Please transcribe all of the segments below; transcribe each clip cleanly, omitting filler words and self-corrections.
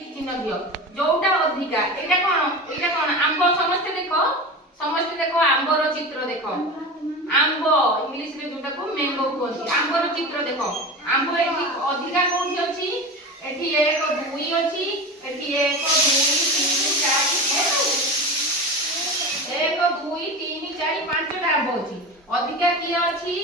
चिन्ह दियो जोटा अधिका एटा कोन आंब समस्त देखो आंबर चित्र देखो आंब इंग्लिश रे जोटा को मैंगो कहती आंबर चित्र देखो आंब एठी अधिका कोठी अछि एठी 1 2 अछि एठी 1 2 3 4 5टा आंब अछि अधिका की अछि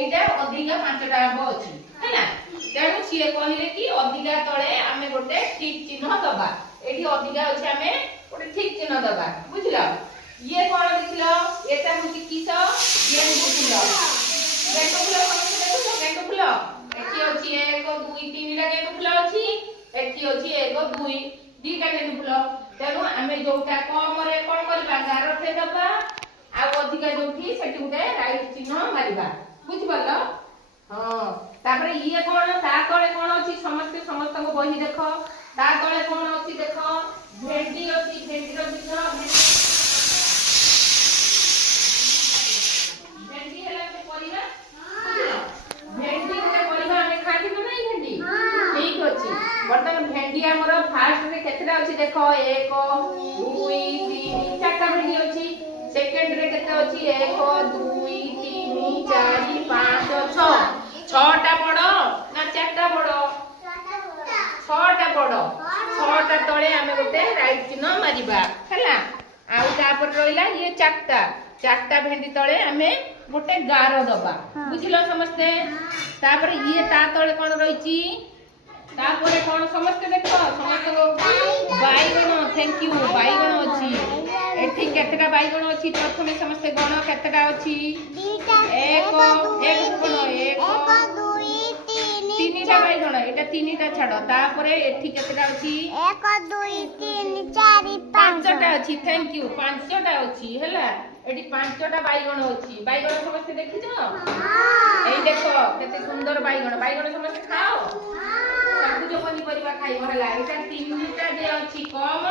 एटा अधिका 5टा आंब अछि हैला तेणु सी कहले कि अधिका तले आमे गोटे ठीक चिन्ह दबा एठी अधिका अछि आमे गोटे ठीक चिन्ह दबा बुझिला ये कोन लिखलो एटा मुति किस गेंडू फूल गेंडू फूल एठी अछि 1 2 3 टा गेंडू फूल अछि एठी अछि 1 2 दीटा गेंडू फूल तेणु आमे जोटा कम रे कोन करबा गारथे दबा आ अधिका जोठी सेठी उठे राइट चिन्ह मारिबा बुझि परलो हां तापर ये कोन ता तळे कोन अछि समस्त को बही देखो ता तळे कोन अछि देखो भेंडी अछि भेंडी रो चिन्ह भेंडी हला के परिबा बुझलो भेंडी के परिबा ଆମେ खाती तो नहीं भेंडी ठीक अछि वर्तमान भेंडी हमर फास्ट रे केतरा अछि देखो 1 2 3 चारटा भेंडी अछि सेकंड रे केते अछि 1 2 3 4 5 6 छटा बड़ ना चारटा बड़ छटा बड़ छटा तळे आमे गोटे राइट चिन्ह मारिबा हैला आउ तापर रहिला ये चारटा भेंडी तळे आमे गोटे गार दबा बुझिलो समस्ते तापर ये ता तळे कोन रहिची तापरे कोन समस्ते देखो समस्त बाईगण थैंक यू बाईगण अछि एठी केतटा बाईगण अछि प्रथमे समस्ते गण केतटा अछि 1 तीनटा बाईगण एटा तीनटा छाडो तापरे एठी केतटा अछि 1 2 3 4 5 5टा अछि थैंक यू 5टा अछि हैला एठी 5टा बाईगण अछि बाईगण समस्त देखिछो एई देखो केते सुंदर बाईगण समस्त खाओ सबुज पनिपरिबा खाइबो हैला एटा तीनटा जे अछि कम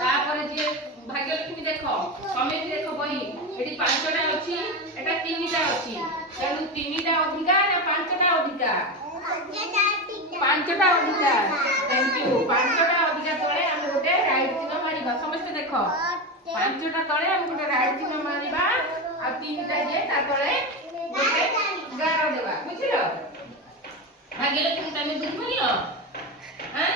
तापरे जे भाग्यलक्ष्मी देखो कमेंट देखो बही एठी 5टा अछि एटा तीनटा अछि तेणु तीनटा अधिका ना 5टा अधिका 5टा अधिका थैंक यू 5टा अधिका तळे हम गोटे राइट चिन्ह मारिबा समस्त देखो 5टा तळे हम गोटे राइट चिन्ह मारिबा आ तीनटा जे ता तळे गोटे गार देबा बुझिलो भाग्यलक्ष्मी तमे बुझियो हां